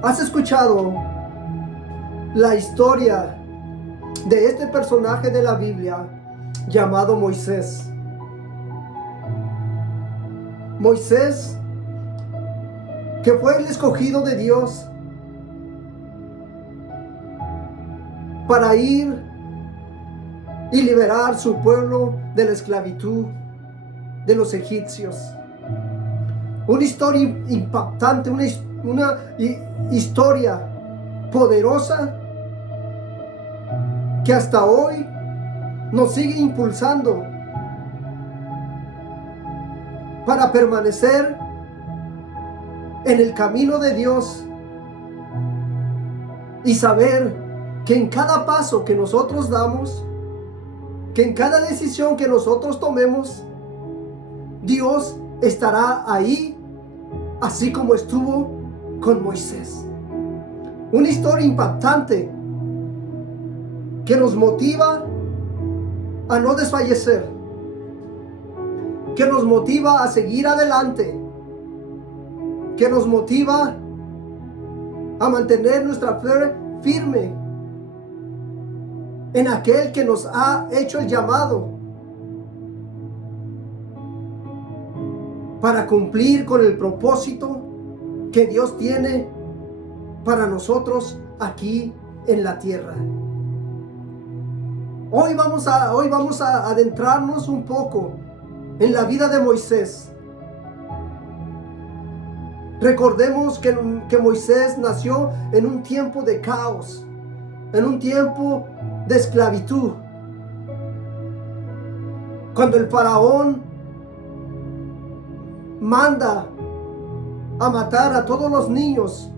¿Has escuchado la historia de este personaje de la Biblia llamado Moisés? Moisés, que fue el escogido de Dios para ir y liberar su pueblo de la esclavitud de los egipcios. Una historia impactante, una historia poderosa que hasta hoy nos sigue impulsando para permanecer en el camino de Dios y saber que en cada paso que nosotros damos, que en cada decisión que nosotros tomemos, Dios estará ahí, así como estuvo con Moisés. Una historia impactante que nos motiva a no desfallecer, que nos motiva a seguir adelante, que nos motiva a mantener nuestra fe firme en aquel que nos ha hecho el llamado para cumplir con el propósito que Dios tiene para nosotros aquí en la tierra. Hoy vamos a adentrarnos un poco en la vida de Moisés. Recordemos que Moisés nació en un tiempo de caos, en un tiempo de esclavitud, cuando el faraón manda a matar a todos los niños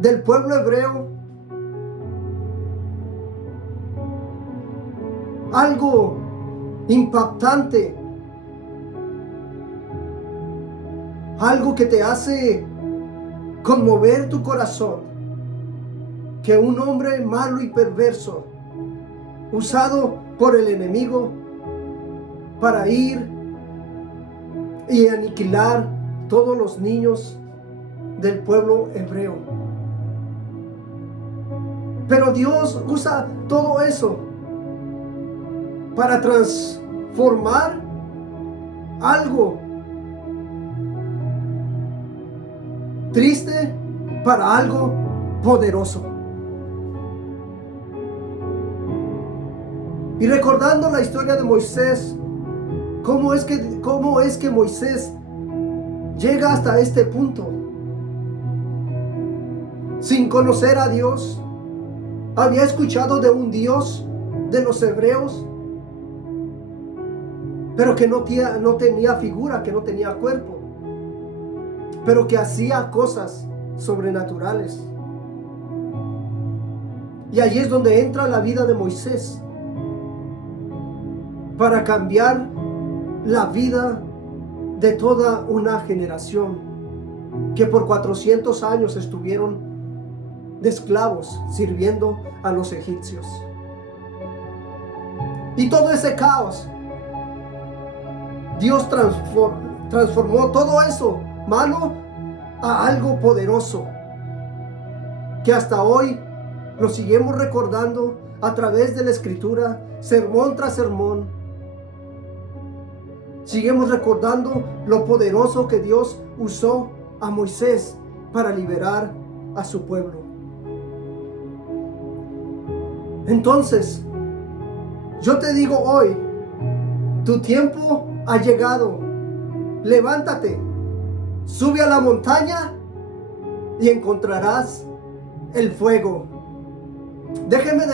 del pueblo hebreo. Algo impactante, algo que te hace conmover tu corazón, que un hombre malo y perverso, usado por el enemigo para ir y aniquilar todos los niños del pueblo hebreo. Pero Dios usa todo eso para transformar algo triste para algo poderoso. Y recordando la historia de Moisés, ¿cómo es que Moisés llega hasta este punto? Sin conocer a Dios, había escuchado de un Dios de los hebreos, pero que no tenía figura, que no tenía cuerpo, pero que hacía cosas sobrenaturales. Y allí es donde entra la vida de Moisés, para cambiar la vida de toda una generación que por 400 años estuvieron de esclavos sirviendo a los egipcios. Y todo ese caos, Dios transformó todo eso malo a algo poderoso, que hasta hoy lo seguimos recordando a través de la escritura, sermón tras sermón. Seguimos recordando lo poderoso que Dios usó a Moisés para liberar a su pueblo. Entonces, yo te digo hoy, tu tiempo ha llegado. Levántate, sube a la montaña y encontrarás el fuego. Déjame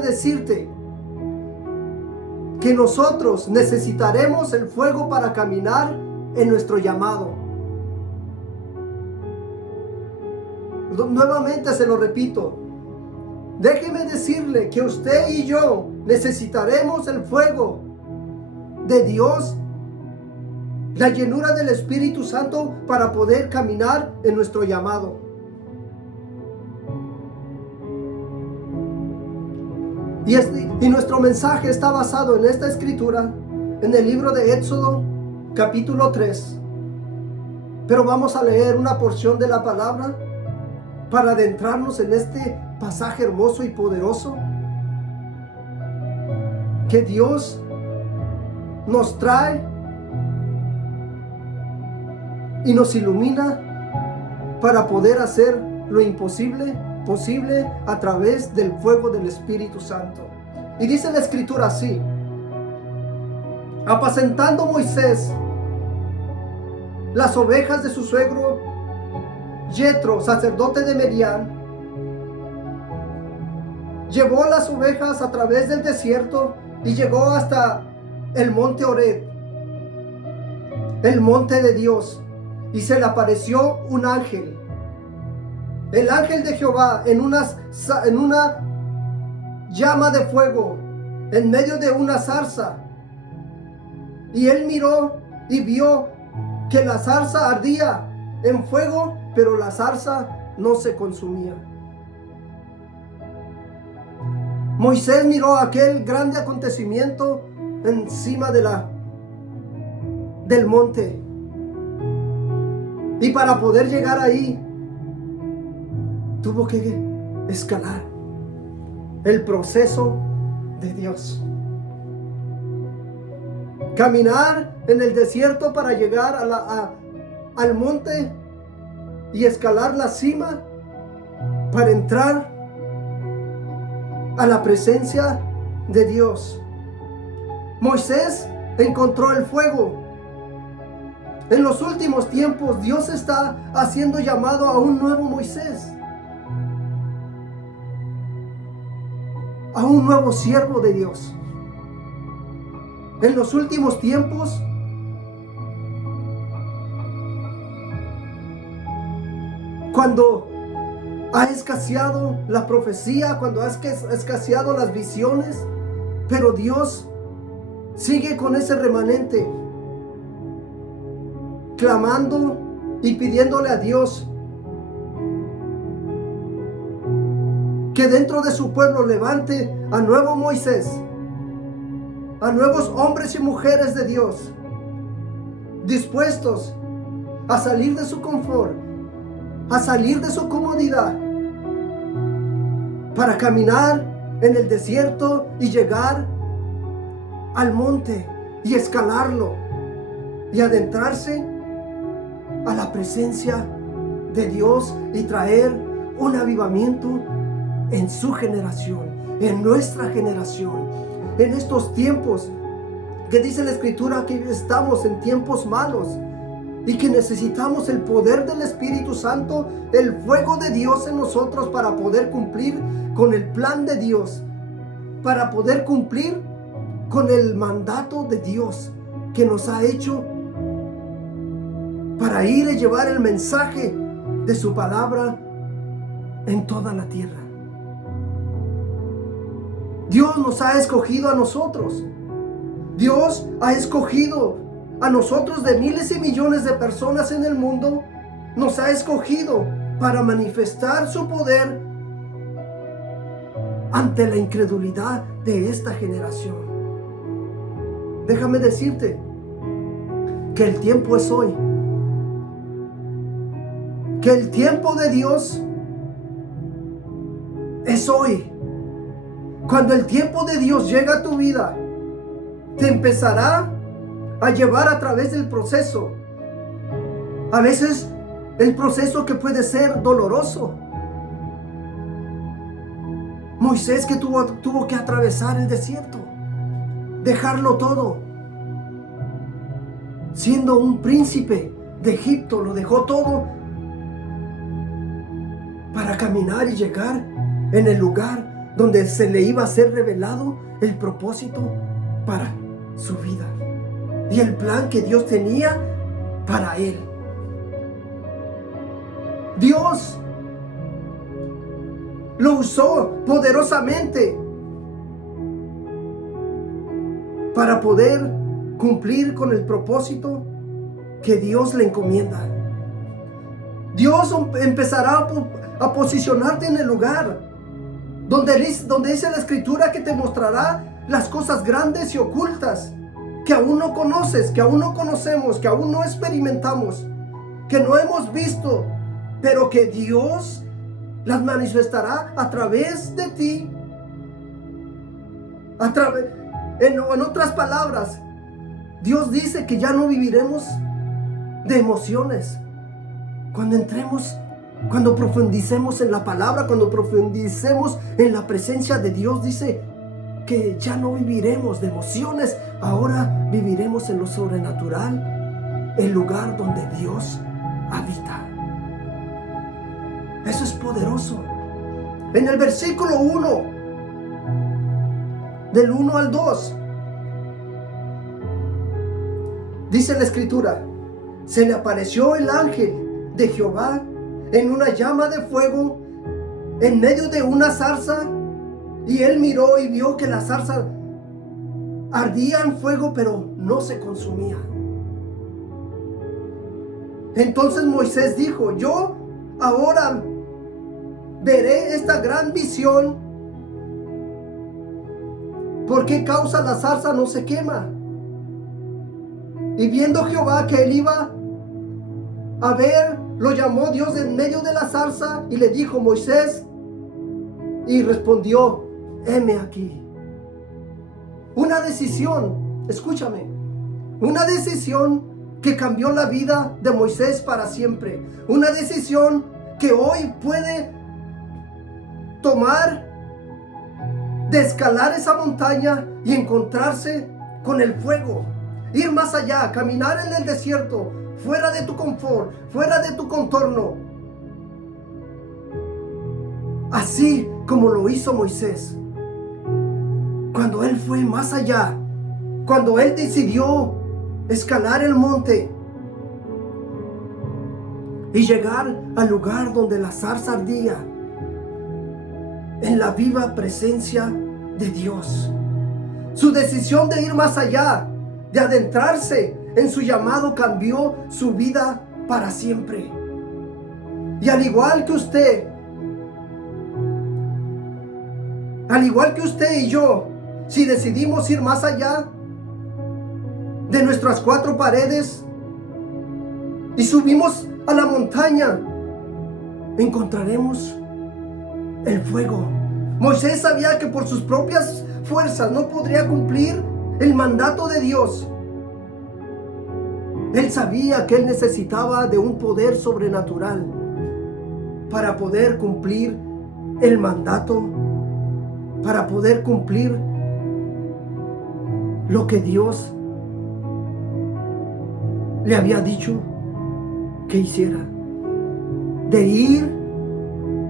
decirte que nosotros necesitaremos el fuego para caminar en nuestro llamado. Nuevamente se lo repito. Déjeme decirle que usted y yo necesitaremos el fuego de Dios, la llenura del Espíritu Santo para poder caminar en nuestro llamado. Y nuestro mensaje está basado en esta escritura, en el libro de Éxodo, capítulo 3. Pero vamos a leer una porción de la palabra para adentrarnos en este pasaje hermoso y poderoso que Dios nos trae y nos ilumina para poder hacer lo imposible posible a través del fuego del Espíritu Santo. Y dice la Escritura así: apacentando Moisés las ovejas de su suegro Jetro, sacerdote de Midian, llevó las ovejas a través del desierto y llegó hasta el monte Horeb, el monte de Dios, y se le apareció un ángel, el ángel de Jehová, en una llama de fuego, en medio de una zarza. Y él miró y vio que la zarza ardía en fuego, pero la zarza no se consumía. Moisés miró aquel grande acontecimiento encima del monte. Y para poder llegar ahí, tuvo que escalar el proceso de Dios. Caminar en el desierto para llegar al monte y escalar la cima para entrar a la presencia de Dios. Moisés encontró el fuego. En los últimos tiempos Dios está haciendo llamado a un nuevo Moisés, a un nuevo siervo de Dios. En los últimos tiempos cuando ha escaseado la profecía, cuando ha escaseado las visiones, pero Dios sigue con ese remanente, clamando y pidiéndole a Dios que dentro de su pueblo levante a nuevo Moisés, a nuevos hombres y mujeres de Dios, dispuestos a salir de su confort, a salir de su comodidad, para caminar en el desierto y llegar al monte y escalarlo y adentrarse a la presencia de Dios y traer un avivamiento en su generación, en nuestra generación, en estos tiempos que dice la Escritura que estamos en tiempos malos y que necesitamos el poder del Espíritu Santo, el fuego de Dios en nosotros para poder cumplir con el plan de Dios, para poder cumplir con el mandato de Dios que nos ha hecho para ir y llevar el mensaje de su palabra en toda la tierra. Dios nos ha escogido a nosotros. Dios ha escogido a nosotros de miles y millones de personas en el mundo. Nos ha escogido para manifestar su poder ante la incredulidad de esta generación. Déjame decirte que el tiempo es hoy. Que el tiempo de Dios es hoy. Cuando el tiempo de Dios llega a tu vida, te empezará a llevar a través del proceso. A veces el proceso que puede ser doloroso. Moisés que tuvo que atravesar el desierto, dejarlo todo. Siendo un príncipe de Egipto, lo dejó todo para caminar y llegar en el lugar donde se le iba a ser revelado el propósito para su vida y el plan que Dios tenía para él. Dios lo usó poderosamente para poder cumplir con el propósito que Dios le encomienda. Dios empezará a posicionarte en el lugar donde dice la Escritura que te mostrará las cosas grandes y ocultas que aún no conoces, que aún no conocemos, que aún no experimentamos. que no hemos visto, pero que Dios las manifestará a través de ti. En otras palabras, Dios dice que ya no viviremos de emociones. Cuando profundicemos en la palabra, cuando profundicemos en la presencia de Dios, dice que ya no viviremos de emociones. Ahora viviremos en lo sobrenatural, el lugar donde Dios habita. Eso es poderoso. En el versículo 1, del 1 al 2, dice la escritura: se le apareció el ángel de Jehová en una llama de fuego en medio de una zarza, y él miró y vio que la zarza ardía en fuego, pero no se consumía. Entonces Moisés dijo: yo ahora veré esta gran visión. ¿Por qué causa la zarza no se quema? Y viendo Jehová que él iba a ver, lo llamó Dios en medio de la zarza y le dijo: Moisés. Y respondió: heme aquí. Una decisión, escúchame, una decisión que cambió la vida de Moisés para siempre. Una decisión que hoy puede tomar, de escalar esa montaña y encontrarse con el fuego. Ir más allá, caminar en el desierto, fuera de tu confort, fuera de tu contorno. Así como lo hizo Moisés. Cuando él fue más allá, cuando él decidió escalar el monte y llegar al lugar donde la zarza ardía, en la viva presencia de Dios. Su decisión de ir más allá, de adentrarse en su llamado, cambió su vida para siempre. Y al igual que usted y yo, si decidimos ir más allá de nuestras cuatro paredes y subimos a la montaña, encontraremos el fuego. Moisés sabía que por sus propias fuerzas no podría cumplir el mandato de Dios. Él sabía que él necesitaba de un poder sobrenatural para poder cumplir el mandato, para poder cumplir lo que Dios le había dicho que hiciera, de ir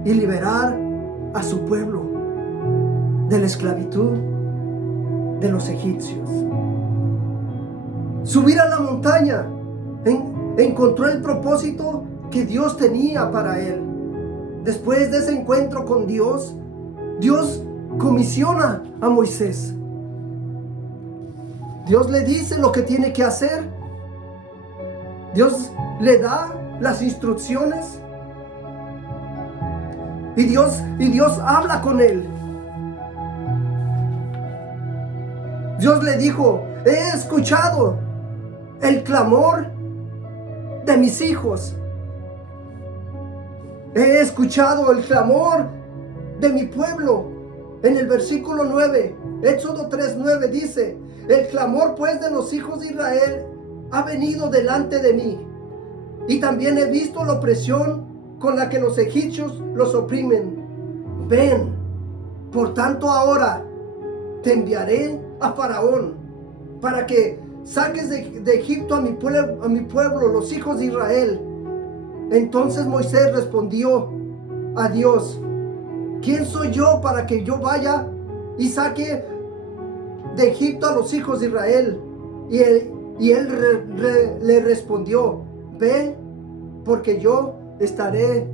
y liberar a su pueblo de la esclavitud de los egipcios. Subir a la montaña, encontró el propósito que Dios tenía para él. Después de ese encuentro con Dios, Dios comisiona a Moisés. Dios le dice lo que tiene que hacer. Dios le da las instrucciones. Y Dios habla con él. Dios le dijo: he escuchado el clamor de mis hijos. He escuchado el clamor de mi pueblo. En el versículo 9, Éxodo 3:9 dice: el clamor pues de los hijos de Israel ha venido delante de mí, y también he visto la opresión con la que los egipcios los oprimen. Ven, por tanto ahora te enviaré a Faraón para que saques de Egipto a mi pueblo, los hijos de Israel. Entonces Moisés respondió a Dios: ¿quién soy yo para que yo vaya y saque de Egipto a los hijos de Israel? Y él le respondió: ve, porque yo estaré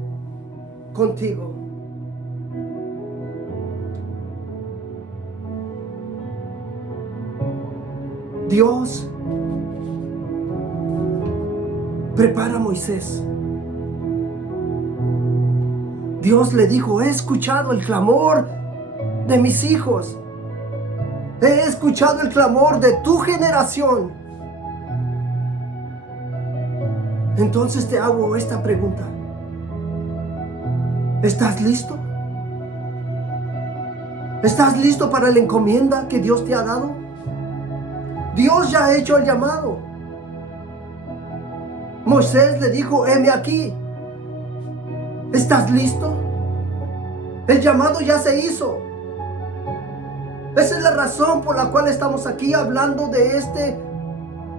contigo. Dios prepara a Moisés. Dios le dijo: he escuchado el clamor de mis hijos. He escuchado el clamor de tu generación. Entonces te hago esta pregunta. ¿Estás listo? ¿Estás listo para la encomienda que Dios te ha dado? Dios ya ha hecho el llamado. Moisés le dijo, heme aquí. ¿Estás listo? El llamado ya se hizo. Esa es la razón por la cual estamos aquí hablando de este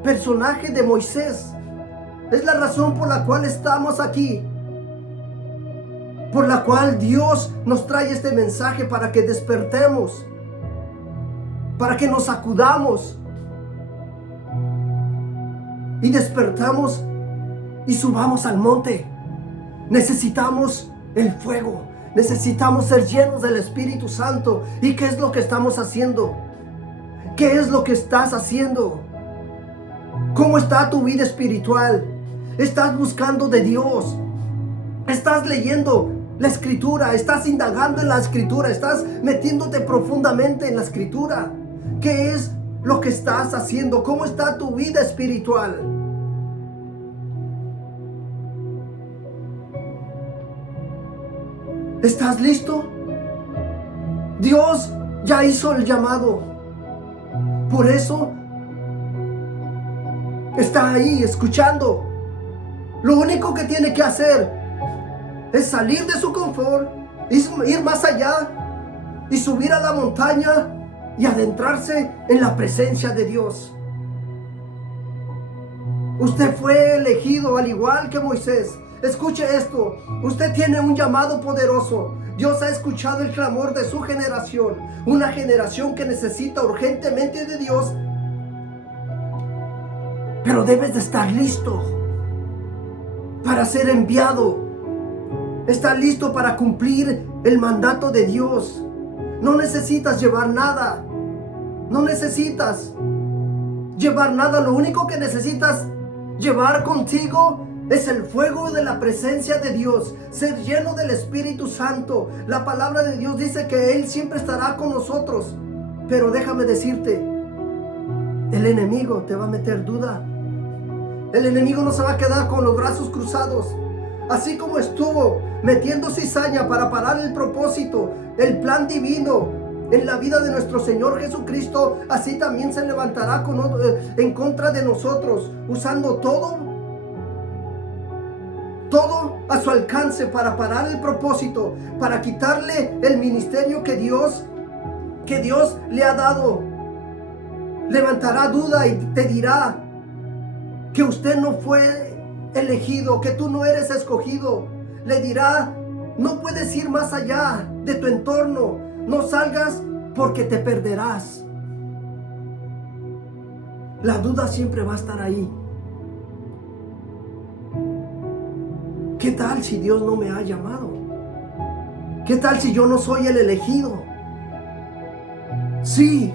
personaje de Moisés. Es la razón por la cual estamos aquí. Por la cual Dios nos trae este mensaje para que despertemos. Para que nos sacudamos. Y despertamos y subamos al monte. Necesitamos el fuego. Necesitamos ser llenos del Espíritu Santo. ¿Y qué es lo que estamos haciendo? ¿Qué es lo que estás haciendo? ¿Cómo está tu vida espiritual? ¿Estás buscando de Dios? ¿Estás leyendo la Escritura? ¿Estás indagando en la Escritura? ¿Estás metiéndote profundamente en la Escritura? ¿Qué es lo que estás haciendo? ¿Cómo está tu vida espiritual? ¿Estás listo? Dios ya hizo el llamado. Por eso está ahí escuchando. Lo único que tiene que hacer es salir de su confort, ir más allá y subir a la montaña y adentrarse en la presencia de Dios. Usted fue elegido al igual que Moisés. Escuche esto, usted tiene un llamado poderoso. Dios ha escuchado el clamor de su generación, una generación que necesita urgentemente de Dios. Pero debes de estar listo para ser enviado. Estar listo para cumplir el mandato de Dios. No necesitas llevar nada. No necesitas llevar nada. Lo único que necesitas llevar contigo es el fuego de la presencia de Dios, ser lleno del Espíritu Santo. La palabra de Dios dice que Él siempre estará con nosotros. Pero déjame decirte, el enemigo te va a meter duda. El enemigo no se va a quedar con los brazos cruzados. Así como estuvo metiendo cizaña para parar el propósito, el plan divino en la vida de nuestro Señor Jesucristo, así también se levantará en contra de nosotros, usando todo a su alcance para parar el propósito, para quitarle el ministerio que Dios le ha dado. Levantará duda y te dirá que usted no fue elegido, que tú no eres escogido. Le dirá, no puedes ir más allá de tu entorno, no salgas porque te perderás. La duda siempre va a estar ahí. ¿Qué tal si Dios no me ha llamado? ¿Qué tal si yo no soy el elegido? Sí,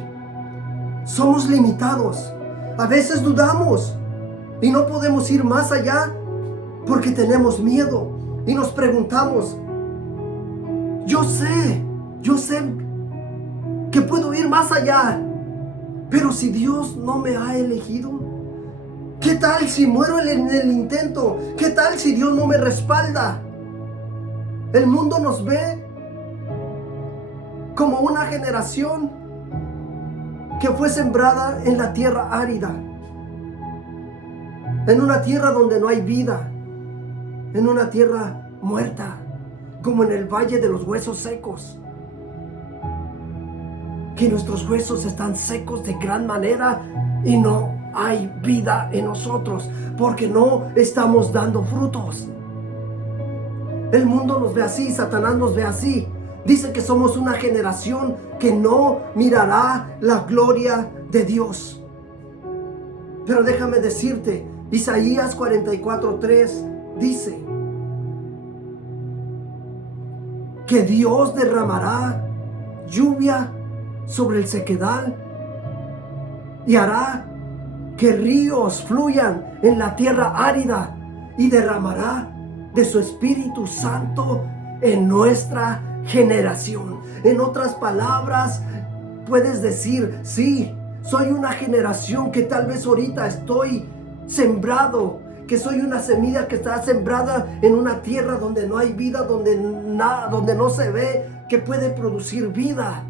somos limitados. A veces dudamos y no podemos ir más allá porque tenemos miedo y nos preguntamos, yo sé que puedo ir más allá, pero si Dios no me ha elegido, ¿qué tal si muero en el intento? ¿Qué tal si Dios no me respalda? El mundo nos ve como una generación que fue sembrada en la tierra árida, en una tierra donde no hay vida, en una tierra muerta, como en el valle de los huesos secos. Que nuestros huesos están secos de gran manera y no hay vida en nosotros porque no estamos dando frutos. El mundo nos ve así, Satanás nos ve así. Dice que somos una generación que no mirará la gloria de Dios. Pero déjame decirte, Isaías 44:3 dice que Dios derramará lluvia sobre el sequedal y hará que ríos fluyan en la tierra árida y derramará de su Espíritu Santo en nuestra generación. En otras palabras, puedes decir, sí, soy una generación que tal vez ahorita estoy sembrado, que soy una semilla que está sembrada en una tierra donde no hay vida, donde no se ve que puede producir vida.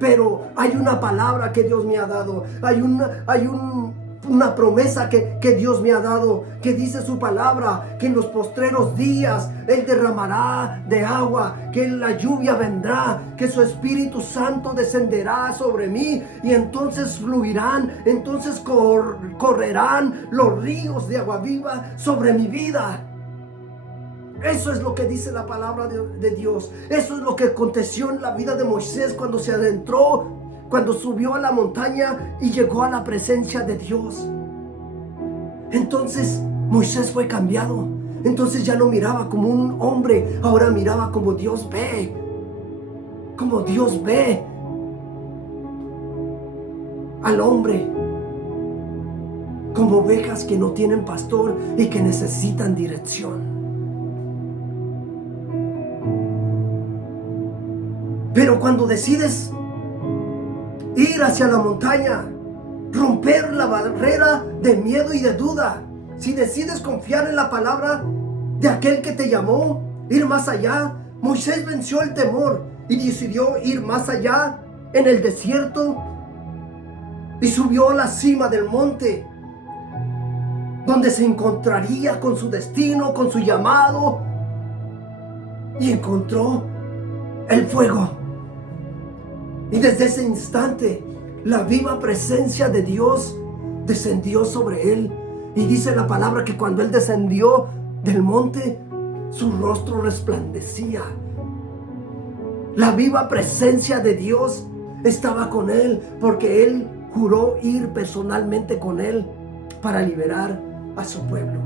Pero hay una palabra que Dios me ha dado, hay una promesa que Dios me ha dado, que dice su palabra, que en los postreros días Él derramará de agua, que la lluvia vendrá, que su Espíritu Santo descenderá sobre mí, y entonces fluirán, entonces correrán los ríos de agua viva sobre mi vida. Eso es lo que dice la palabra de Dios. Eso es lo que aconteció en la vida de Moisés cuando se adentró, cuando subió a la montaña y llegó a la presencia de Dios. Entonces Moisés fue cambiado. Entonces ya no miraba como un hombre, ahora miraba como Dios ve. Como Dios ve al hombre. Como ovejas que no tienen pastor y que necesitan dirección. Pero cuando decides ir hacia la montaña, romper la barrera de miedo y de duda, si decides confiar en la palabra de aquel que te llamó, ir más allá, Moisés venció el temor y decidió ir más allá en el desierto y subió a la cima del monte, donde se encontraría con su destino, con su llamado, y encontró el fuego. Y desde ese instante, la viva presencia de Dios descendió sobre él. Y dice la palabra que cuando él descendió del monte, su rostro resplandecía. La viva presencia de Dios estaba con él, porque él juró ir personalmente con él para liberar a su pueblo.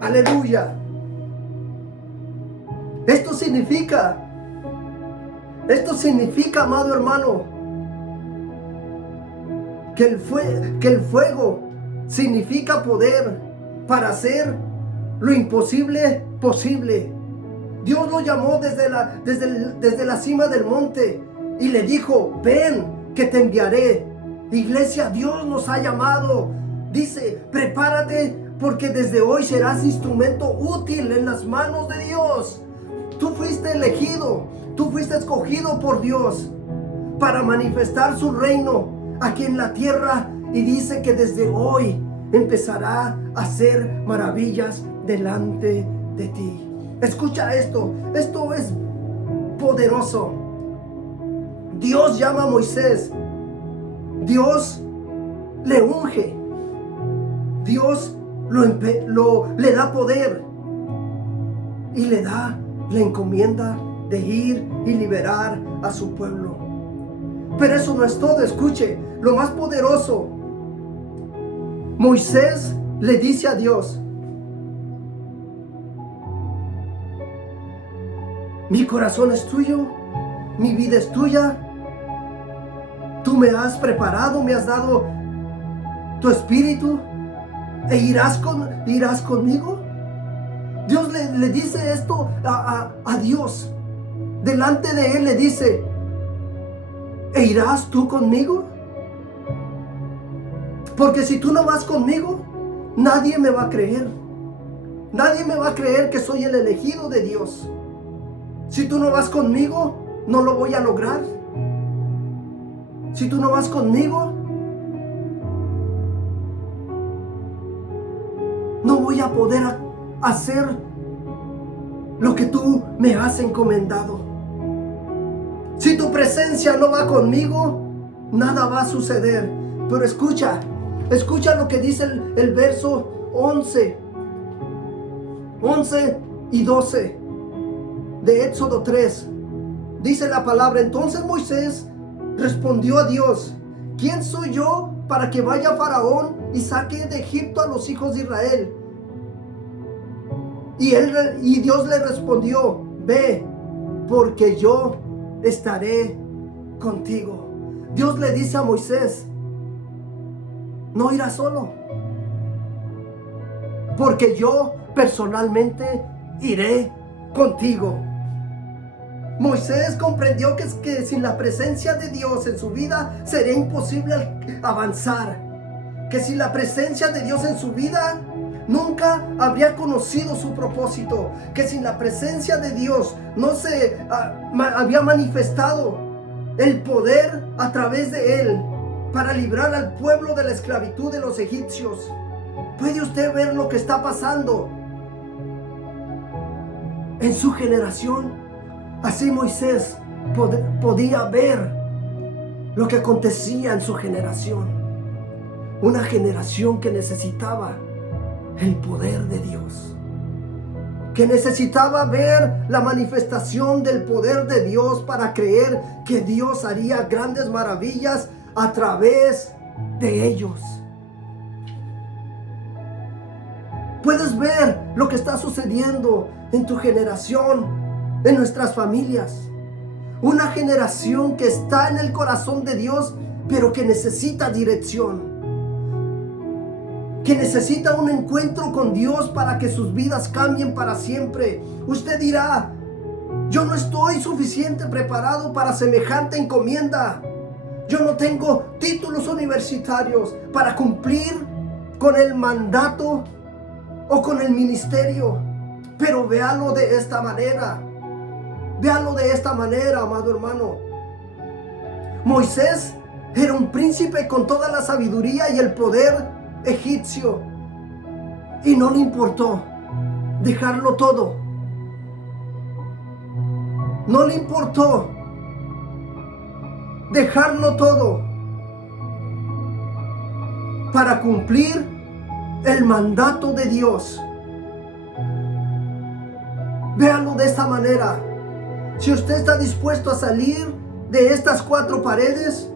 Aleluya. Esto significa, amado hermano, que el fuego significa poder para hacer lo imposible posible. Dios lo llamó desde la cima del monte y le dijo: ven, que te enviaré. Iglesia, Dios nos ha llamado. Dice: prepárate, porque desde hoy serás instrumento útil en las manos de Dios. Tú fuiste elegido, tú fuiste escogido por Dios para manifestar su reino aquí en la tierra. Y dice que desde hoy empezará a hacer maravillas delante de ti. Escucha esto es poderoso. Dios llama a Moisés, Dios le unge, Dios le da poder y le da la encomienda de ir y liberar a su pueblo. Pero eso no es todo. Escuche lo más poderoso. Moisés le dice a Dios: mi corazón es tuyo, mi vida es tuya. Tú me has preparado, me has dado tu espíritu, e irás conmigo. Dios le dice esto a Dios. Delante de él le dice: ¿e irás tú conmigo? Porque si tú no vas conmigo, nadie me va a creer. Nadie me va a creer que soy el elegido de Dios. Si tú no vas conmigo, no lo voy a lograr. Si tú no vas conmigo, no voy a poder hacer lo que tú me has encomendado. Si tu presencia no va conmigo, nada va a suceder. Pero escucha lo que dice el verso 11 y 12 de Éxodo 3. Dice la palabra: entonces Moisés respondió a Dios: ¿quién soy yo para que vaya Faraón y saque de Egipto a los hijos de Israel? Y Dios le respondió: ve, porque yo estaré contigo. Dios le dice a Moisés: no irás solo, porque yo personalmente iré contigo. Moisés comprendió que sin la presencia de Dios en su vida sería imposible avanzar. Que sin la presencia de Dios en su vida nunca habría conocido su propósito, que sin la presencia de Dios no se había manifestado el poder a través de él para librar al pueblo de la esclavitud de los egipcios. ¿Puede usted ver lo que está pasando en su generación? Así Moisés podía ver lo que acontecía en su generación. Una generación que necesitaba el poder de Dios, que necesitaba ver la manifestación del poder de Dios para creer que Dios haría grandes maravillas a través de ellos. Puedes ver lo que está sucediendo en tu generación, en nuestras familias. Una generación que está en el corazón de Dios, pero que necesita dirección, que necesita un encuentro con Dios para que sus vidas cambien para siempre. Usted dirá: yo no estoy suficiente preparado para semejante encomienda. Yo no tengo títulos universitarios para cumplir con el mandato o con el ministerio. Pero véalo de esta manera. Véalo de esta manera, amado hermano. Moisés era un príncipe con toda la sabiduría y el poder egipcio, y no le importó dejarlo todo. No le importó dejarlo todo para cumplir el mandato de Dios. Véalo de esta manera. Si usted está dispuesto a salir de estas cuatro paredes,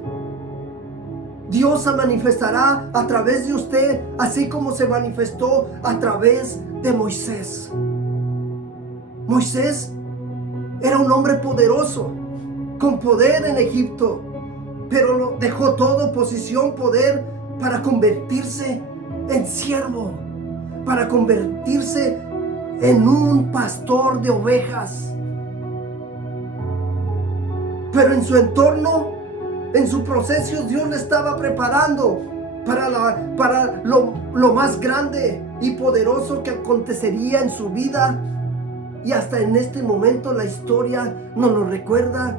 Dios se manifestará a través de usted, así como se manifestó a través de Moisés. Moisés era un hombre poderoso, con poder en Egipto, pero lo dejó todo, posición, poder, para convertirse en siervo, para convertirse en un pastor de ovejas. Pero en su entorno, en su proceso, Dios le estaba preparando para lo más grande y poderoso que acontecería en su vida. Y hasta en este momento la historia nos lo recuerda,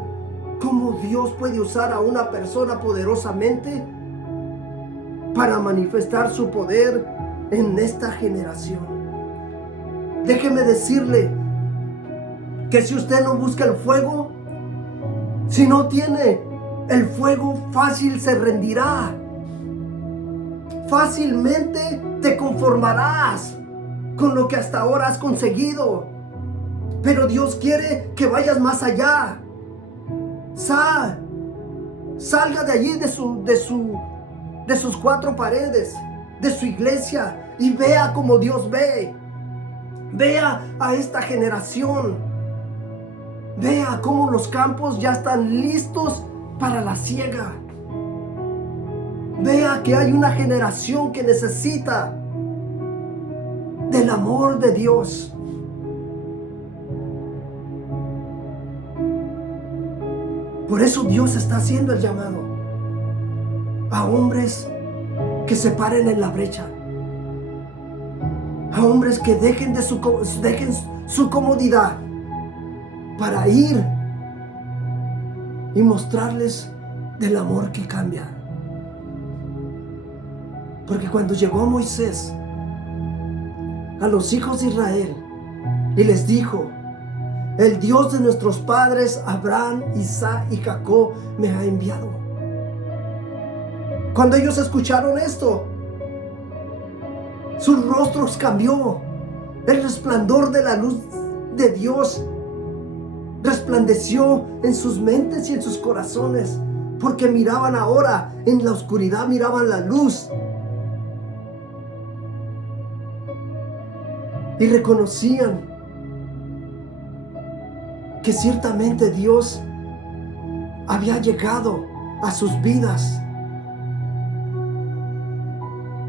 cómo Dios puede usar a una persona poderosamente para manifestar su poder en esta generación. Déjeme decirle que si usted no busca el fuego, si no tiene el fuego, fácil se rendirá. Fácilmente te conformarás con lo que hasta ahora has conseguido. Pero Dios quiere que vayas más allá. Salga de allí, de sus cuatro paredes, de su iglesia, y vea como Dios ve. Vea a esta generación. Vea cómo los campos ya están listos para la siega. Vea que hay una generación que necesita del amor de Dios. Por eso Dios está haciendo el llamado a hombres que se paren en la brecha, a hombres que dejen su comodidad para ir y mostrarles del amor que cambia. Porque cuando llegó Moisés a los hijos de Israel y les dijo: el Dios de nuestros padres Abraham, Isaac y Jacob me ha enviado. Cuando ellos escucharon esto, sus rostros cambió. El resplandor de la luz de Dios resplandeció en sus mentes y en sus corazones, porque miraban ahora en la oscuridad, miraban la luz y reconocían que ciertamente Dios había llegado a sus vidas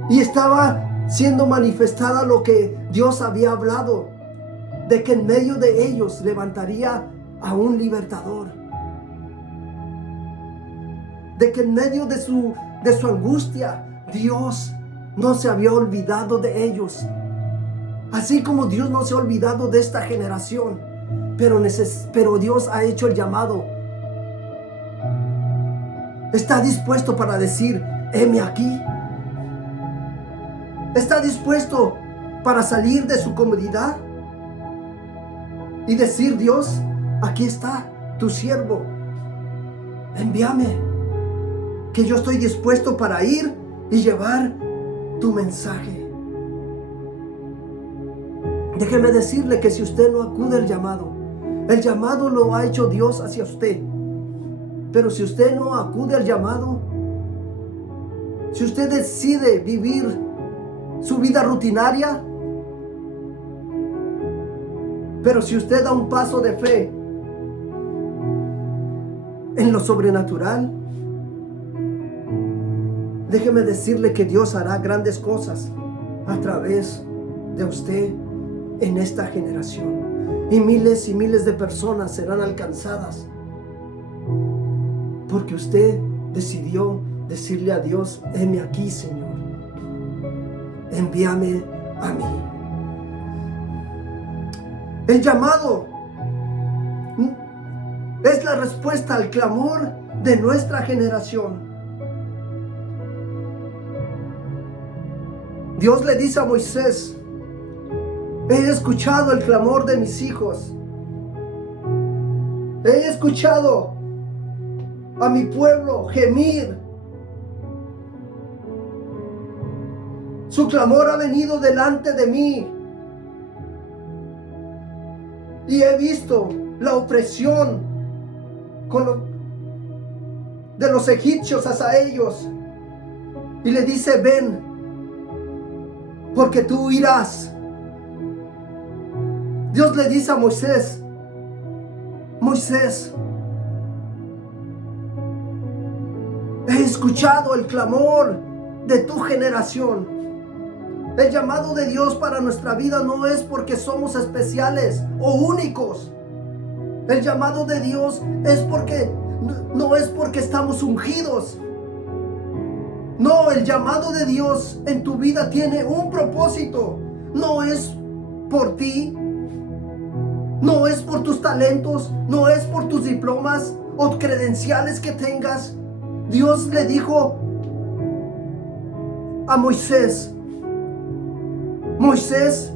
y estaba siendo manifestada lo que Dios había hablado, de que en medio de ellos levantaría a un libertador, de que en medio de su angustia Dios no se había olvidado de ellos, Así como Dios no se ha olvidado de esta generación, pero Dios ha hecho el llamado. Está dispuesto para decir, heme aquí. Está dispuesto para salir de su comodidad y decir, Dios, aquí está tu siervo. Envíame, que yo estoy dispuesto para ir y llevar tu mensaje. Déjeme decirle que si usted no acude al llamado, el llamado lo ha hecho Dios hacia usted. Pero si usted no acude al llamado, si usted decide vivir su vida rutinaria, pero si usted da un paso de fe en lo sobrenatural, déjeme decirle que Dios hará grandes cosas a través de usted en esta generación. Y miles de personas serán alcanzadas porque usted decidió decirle a Dios, heme aquí, Señor. Envíame a mí. El llamado es la respuesta al clamor de nuestra generación. Dios le dice a Moisés, he escuchado el clamor de mis hijos. He escuchado a mi pueblo gemir. Su clamor ha venido delante de mí. Y he visto la opresión de los egipcios hacia ellos. Y le dice, ven, porque tú irás. Dios le dice a Moisés, Moisés, he escuchado el clamor de tu generación. El llamado de Dios para nuestra vida no es porque somos especiales o únicos. El llamado de Dios no es porque estamos ungidos. No, el llamado de Dios en tu vida tiene un propósito. No es por ti, no es por tus talentos, no es por tus diplomas o credenciales que tengas. Dios le dijo a Moisés, Moisés,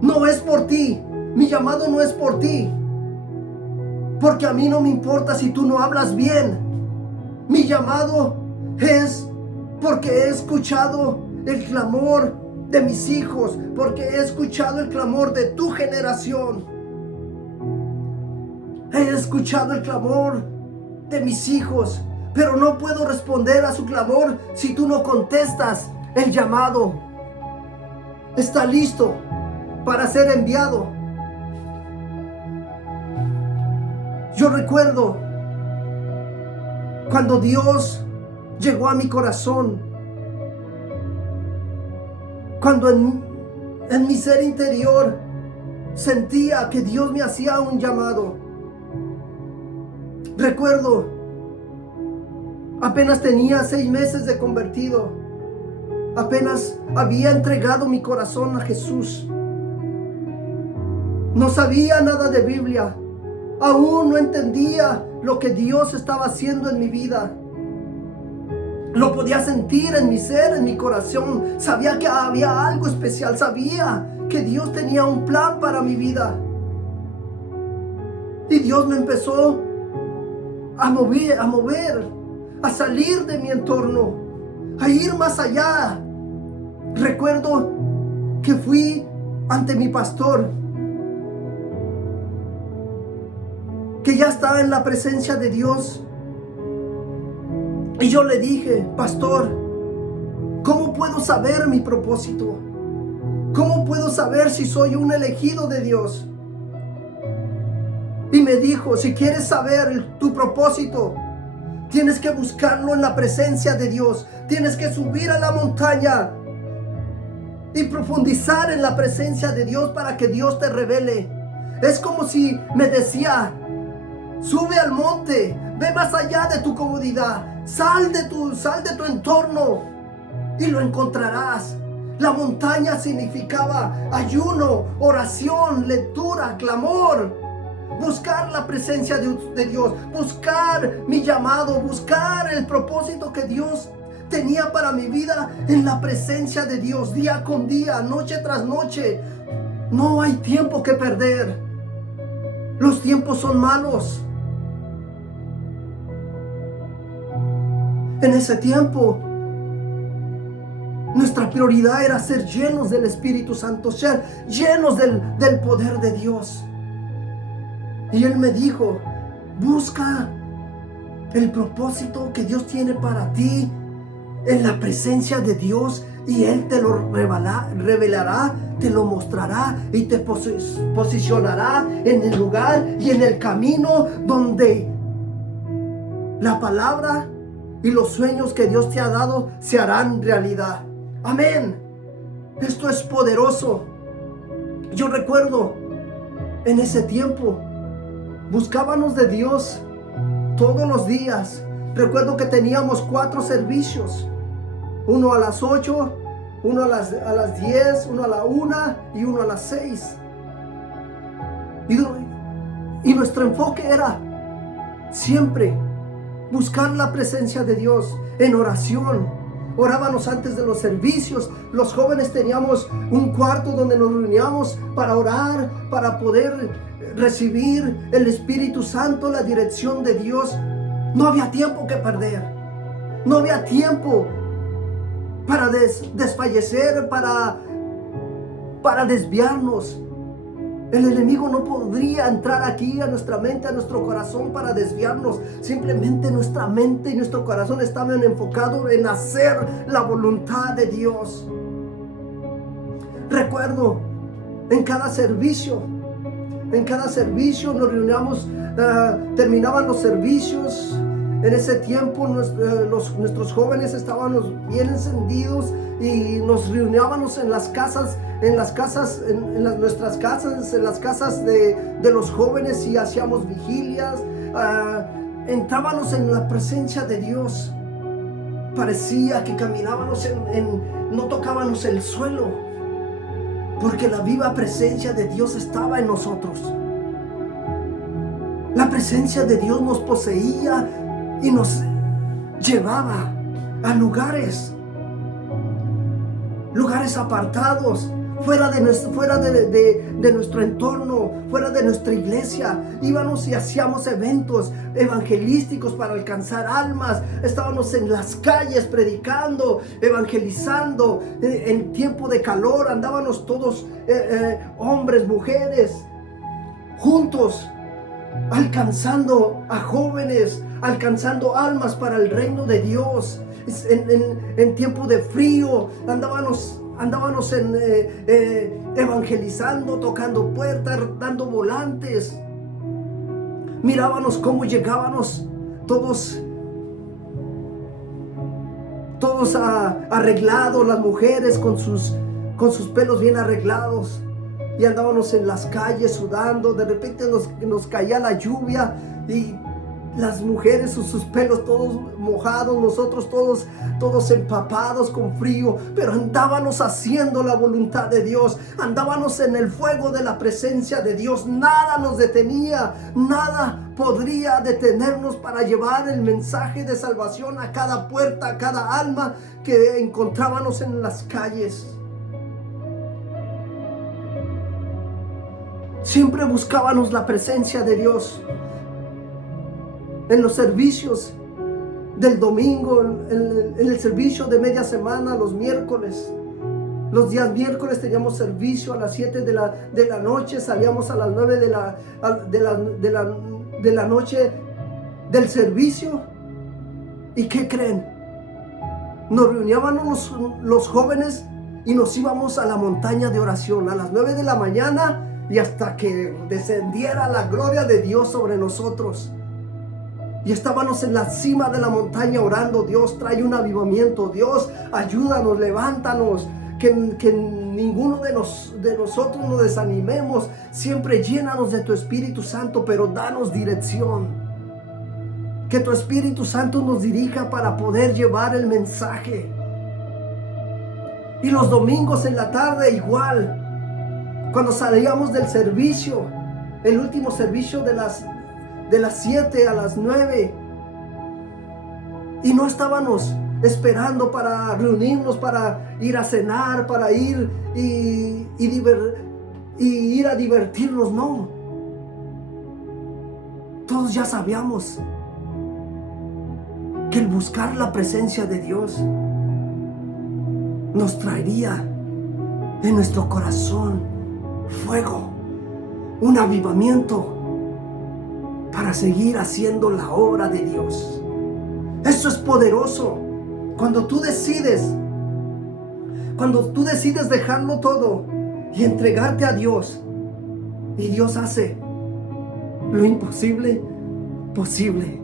no es por ti, mi llamado no es por ti, porque a mí no me importa si tú no hablas bien. Mi llamado es porque he escuchado el clamor de mis hijos, porque he escuchado el clamor de tu generación. He escuchado el clamor de mis hijos, pero no puedo responder a su clamor si tú no contestas el llamado. Está listo para ser enviado. Yo recuerdo cuando Dios llegó a mi corazón, cuando en mi ser interior sentía que Dios me hacía un llamado. Recuerdo, apenas tenía 6 meses de convertido, apenas había entregado mi corazón a Jesús. No sabía nada de Biblia, aún no entendía lo que Dios estaba haciendo en mi vida. Lo podía sentir en mi ser, en mi corazón. Sabía que había algo especial, sabía que Dios tenía un plan para mi vida. Y Dios me empezó a mover, a salir de mi entorno, a ir más allá. Recuerdo que fui ante mi pastor, que ya estaba en la presencia de Dios, y yo le dije, pastor, ¿cómo puedo saber mi propósito? ¿Cómo puedo saber si soy un elegido de Dios? Y me dijo, si quieres saber tu propósito, tienes que buscarlo en la presencia de Dios. Tienes que subir a la montaña y profundizar en la presencia de Dios para que Dios te revele. Es como si me decía, sube al monte, ve más allá de tu comodidad, sal de tu entorno y lo encontrarás. La montaña significaba ayuno, oración, lectura, clamor. Buscar la presencia de Dios, buscar mi llamado, buscar el propósito que Dios tenía para mi vida en la presencia de Dios, día con día, noche tras noche. No hay tiempo que perder. Los tiempos son malos. En ese tiempo, nuestra prioridad era ser llenos del Espíritu Santo, ser llenos del poder de Dios. Y Él me dijo, busca el propósito que Dios tiene para ti en la presencia de Dios, y Él te lo revelará, te lo mostrará y te posicionará en el lugar y en el camino donde la palabra y los sueños que Dios te ha dado se harán realidad. Amén. Esto es poderoso. Yo recuerdo en ese tiempo buscábamos de Dios todos los días. Recuerdo que teníamos 4 servicios. Uno a las 8, uno a las 10, uno a la 1 y uno a las 6. Y nuestro enfoque era siempre buscar la presencia de Dios en oración. Orábamos antes de los servicios. Los jóvenes teníamos un cuarto donde nos reuníamos para orar, para poder recibir el Espíritu Santo, la dirección de Dios. No había tiempo que perder. No había tiempo para desfallecer, para desviarnos. El enemigo no podría entrar aquí a nuestra mente, a nuestro corazón para desviarnos. Simplemente nuestra mente y nuestro corazón estaban enfocados en hacer la voluntad de Dios. Recuerdo, en cada servicio nos reuníamos, terminaban los servicios. En ese tiempo nuestros jóvenes estábamos bien encendidos y nos reuníamos en las casas, en las casas de los jóvenes, y hacíamos vigilias. Entrábamos en la presencia de Dios. Parecía que caminábamos no tocábamos el suelo, porque la viva presencia de Dios estaba en nosotros. La presencia de Dios nos poseía y nos llevaba a lugares apartados, fuera de nuestro entorno, fuera de nuestra iglesia. Íbamos y hacíamos eventos evangelísticos para alcanzar almas. Estábamos en las calles predicando, evangelizando. En tiempo de calor andábamos todos, hombres, mujeres, juntos, alcanzando a jóvenes, alcanzando almas para el reino de Dios. En tiempo de frío andábamos evangelizando, tocando puertas, dando volantes. Mirábamos cómo llegábamos todos arreglados, las mujeres con sus pelos bien arreglados, y andábamos en las calles sudando. De repente nos caía la lluvia y las mujeres sus pelos todos mojados, nosotros todos empapados con frío, pero andábamos haciendo la voluntad de Dios, andábamos en el fuego de la presencia de Dios. Nada nos detenía, nada podría detenernos para llevar el mensaje de salvación a cada puerta, a cada alma que encontrábamos en las calles. Siempre buscábamos la presencia de Dios. En los servicios del domingo, en el servicio de media semana, los miércoles. Los días miércoles teníamos servicio a las 7 de la noche, salíamos a las 9 de la noche del servicio. ¿Y qué creen? Nos reuníamos los jóvenes y nos íbamos a la montaña de oración a las 9 de la mañana, y hasta que descendiera la gloria de Dios sobre nosotros. Y estábamos en la cima de la montaña orando. Dios, trae un avivamiento. Dios, ayúdanos, levántanos. Que ninguno de nosotros nos desanimemos. Siempre llénanos de tu Espíritu Santo, pero danos dirección. Que tu Espíritu Santo nos dirija para poder llevar el mensaje. Y los domingos en la tarde igual. Cuando salíamos del servicio, el último servicio de las 7 a las 9. Y no estábamos esperando para reunirnos, para ir a cenar, para ir y ir a divertirnos, no. Todos ya sabíamos que el buscar la presencia de Dios nos traería en nuestro corazón fuego, un avivamiento para seguir haciendo la obra de Dios. Eso es poderoso. Cuando tú decides dejarlo todo y entregarte a Dios, y Dios hace lo imposible posible.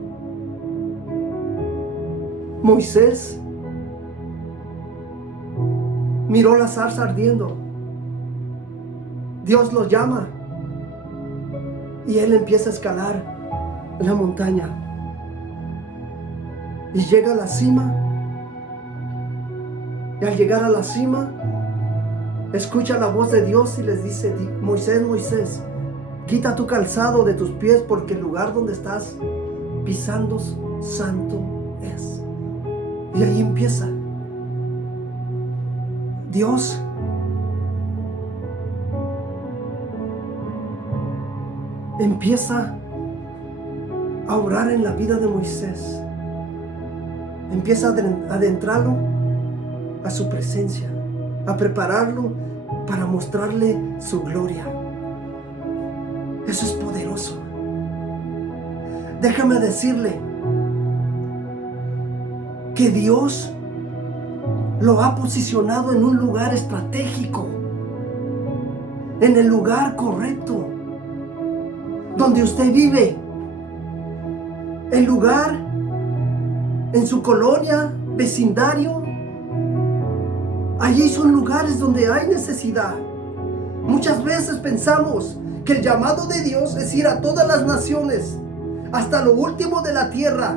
Moisés miró la zarza ardiendo. Dios lo llama y él empieza a escalar la montaña y llega a la cima. Y al llegar a la cima, escucha la voz de Dios y les dice: Moisés, Moisés, quita tu calzado de tus pies, porque el lugar donde estás pisando santo es. Y ahí empieza. Dios empieza a orar en la vida de Moisés. Empieza a adentrarlo a su presencia, a prepararlo para mostrarle su gloria. Eso es poderoso. Déjame decirle que Dios lo ha posicionado en un lugar estratégico, en el lugar correcto, donde usted vive, el lugar, en su colonia, vecindario. Allí son lugares donde hay necesidad. Muchas veces pensamos que el llamado de Dios es ir a todas las naciones, hasta lo último de la tierra.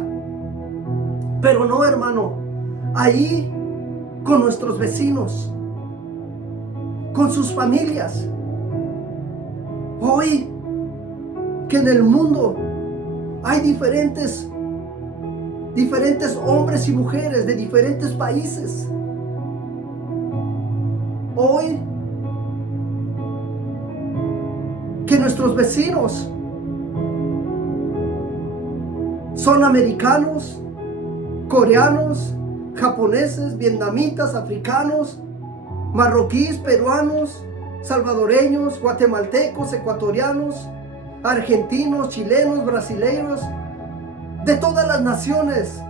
Pero no, hermano. Ahí, con nuestros vecinos, con sus familias. Hoy, que en el mundo hay diferentes hombres y mujeres de diferentes países. Hoy, que nuestros vecinos son americanos, coreanos, japoneses, vietnamitas, africanos, marroquíes, peruanos, salvadoreños, guatemaltecos, ecuatorianos, argentinos, chilenos, brasileños, de todas las naciones.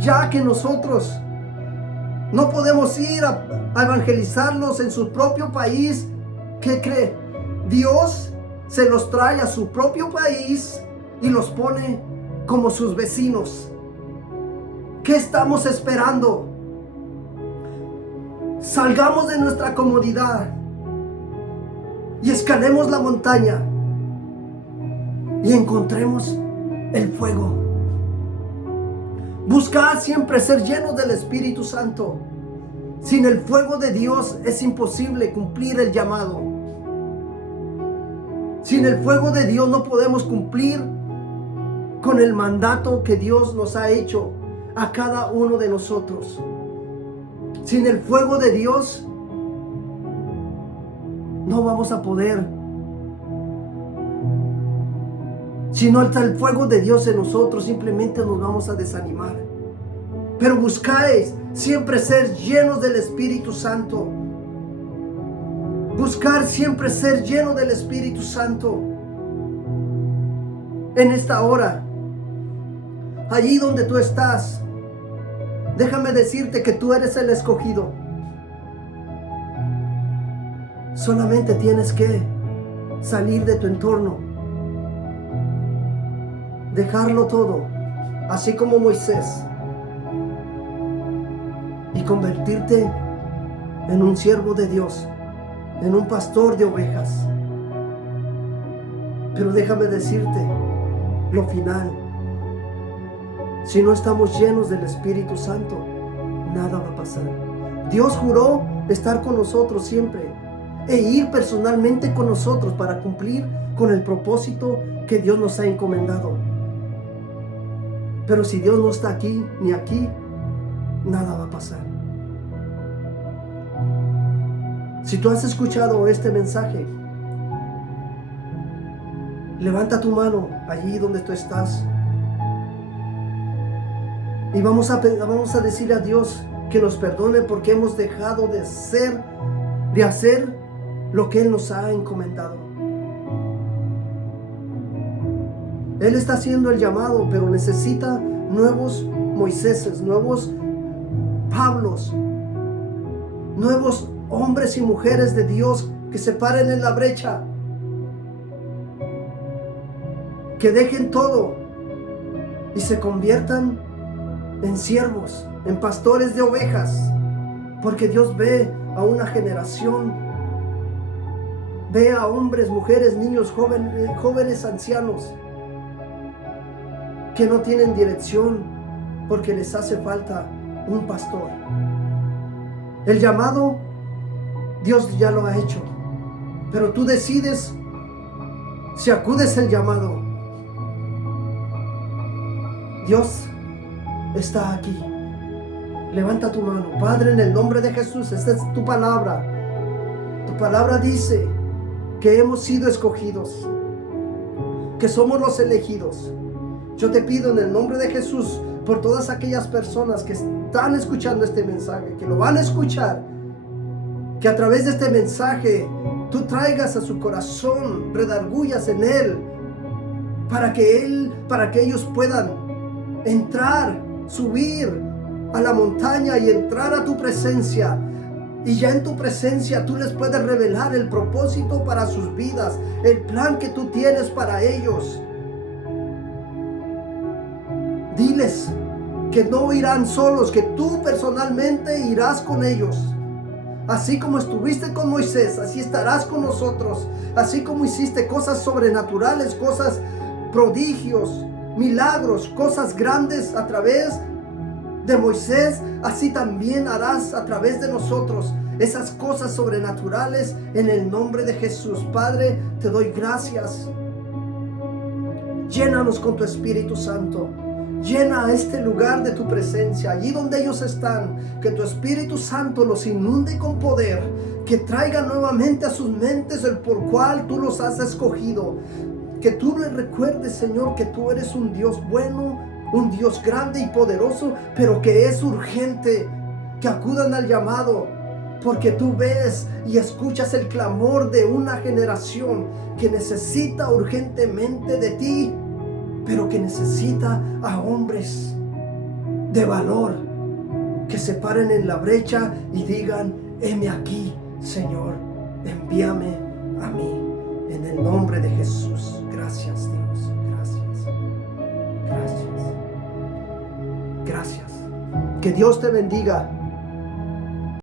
Ya que nosotros no podemos ir a evangelizarlos en su propio país, ¿qué cree? Dios se los trae a su propio país y los pone como sus vecinos. ¿Qué estamos esperando? Salgamos de nuestra comodidad y escalemos la montaña y encontremos el fuego. Buscad siempre ser llenos del Espíritu Santo. Sin el fuego de Dios es imposible cumplir el llamado. Sin el fuego de Dios no podemos cumplir con el mandato que Dios nos ha hecho a cada uno de nosotros. Sin el fuego de Dios no vamos a poder. Si no está el fuego de Dios en nosotros, simplemente nos vamos a desanimar. Pero buscáis siempre ser llenos del Espíritu Santo. Buscar siempre ser lleno del Espíritu Santo. En esta hora, allí donde tú estás, déjame decirte que tú eres el escogido. Solamente tienes que salir de tu entorno, dejarlo todo, así como Moisés, y convertirte en un siervo de Dios, en un pastor de ovejas. Pero déjame decirte lo final: si no estamos llenos del Espíritu Santo, nada va a pasar. Dios juró estar con nosotros siempre e ir personalmente con nosotros para cumplir con el propósito que Dios nos ha encomendado. Pero si Dios no está aquí ni aquí, nada va a pasar. Si tú has escuchado este mensaje, levanta tu mano allí donde tú estás y vamos a decirle a Dios que nos perdone porque hemos dejado de hacer lo que Él nos ha encomendado. Él está haciendo el llamado, pero necesita nuevos Moiséses, nuevos Pablos, nuevos hombres y mujeres de Dios que se paren en la brecha, que dejen todo y se conviertan en siervos, en pastores de ovejas, porque Dios ve a una generación, ve a hombres, mujeres, niños, jóvenes, ancianos, que no tienen dirección porque les hace falta un pastor. El llamado, Dios ya lo ha hecho, pero tú decides si acudes al llamado. Dios está aquí. Levanta tu mano. Padre, en el nombre de Jesús, esta es tu palabra. Tu palabra dice que hemos sido escogidos, que somos los elegidos. Yo te pido en el nombre de Jesús por todas aquellas personas que están escuchando este mensaje, que lo van a escuchar, que a través de este mensaje tú traigas a su corazón, redargullas en él, para que ellos puedan entrar, subir a la montaña y entrar a tu presencia. Y ya en tu presencia tú les puedes revelar el propósito para sus vidas, el plan que tú tienes para ellos. Diles que no irán solos, que tú personalmente irás con ellos. Así como estuviste con Moisés, así estarás con nosotros. Así como hiciste cosas sobrenaturales, cosas prodigios, milagros, cosas grandes a través de Moisés, así también harás a través de nosotros esas cosas sobrenaturales en el nombre de Jesús. Padre, te doy gracias. Llénanos con tu Espíritu Santo. Llena este lugar de tu presencia, allí donde ellos están, que tu Espíritu Santo los inunde con poder, que traiga nuevamente a sus mentes el por cual tú los has escogido. Que tú les recuerdes, Señor, que tú eres un Dios bueno, un Dios grande y poderoso, pero que es urgente que acudan al llamado, porque tú ves y escuchas el clamor de una generación que necesita urgentemente de ti, pero que necesita a hombres de valor que se paren en la brecha y digan: heme aquí, Señor, envíame a mí, en el nombre de Jesús. Gracias, Dios, gracias, gracias, gracias. Que Dios te bendiga.